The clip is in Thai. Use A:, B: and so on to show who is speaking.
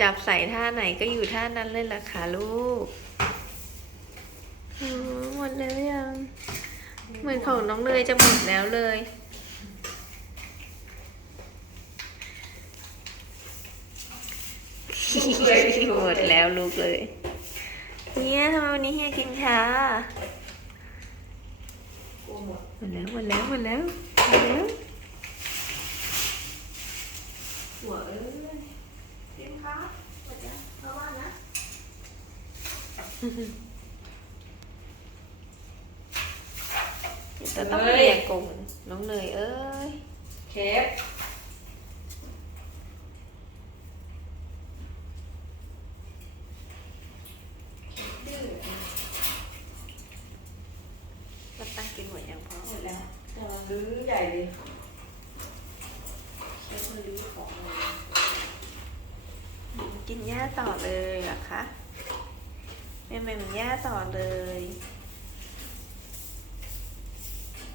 A: จับใส่ท่าไหนก็อยู่ท่านั้นเลยล่ะค่ะลูกหมดแล้วยังเหมือนของน้องเนยจะหมดแล้วเลยหมดแล้วลูกเลยเนี่ยทำไมวันนี้เฮียกินช้า
B: หมด
A: หมดแล้วหมดแล้วหมดแล้วหมดแล้ว
B: หัวเอ้ยกินครับหมดแล้วเพราะว่านะ
A: แต่ต้องเรียกกงน้องเนยเอ้ย
B: เคฟ
A: ก็ตั้งกินหมดยังพอ
B: หมดแล้วกำลังรื้อใหญ่เลยเคฟมันรื้อของเลย
A: กินหญ้าต่อเลยเหรอคะ แม่แม่ย่าต่อเลย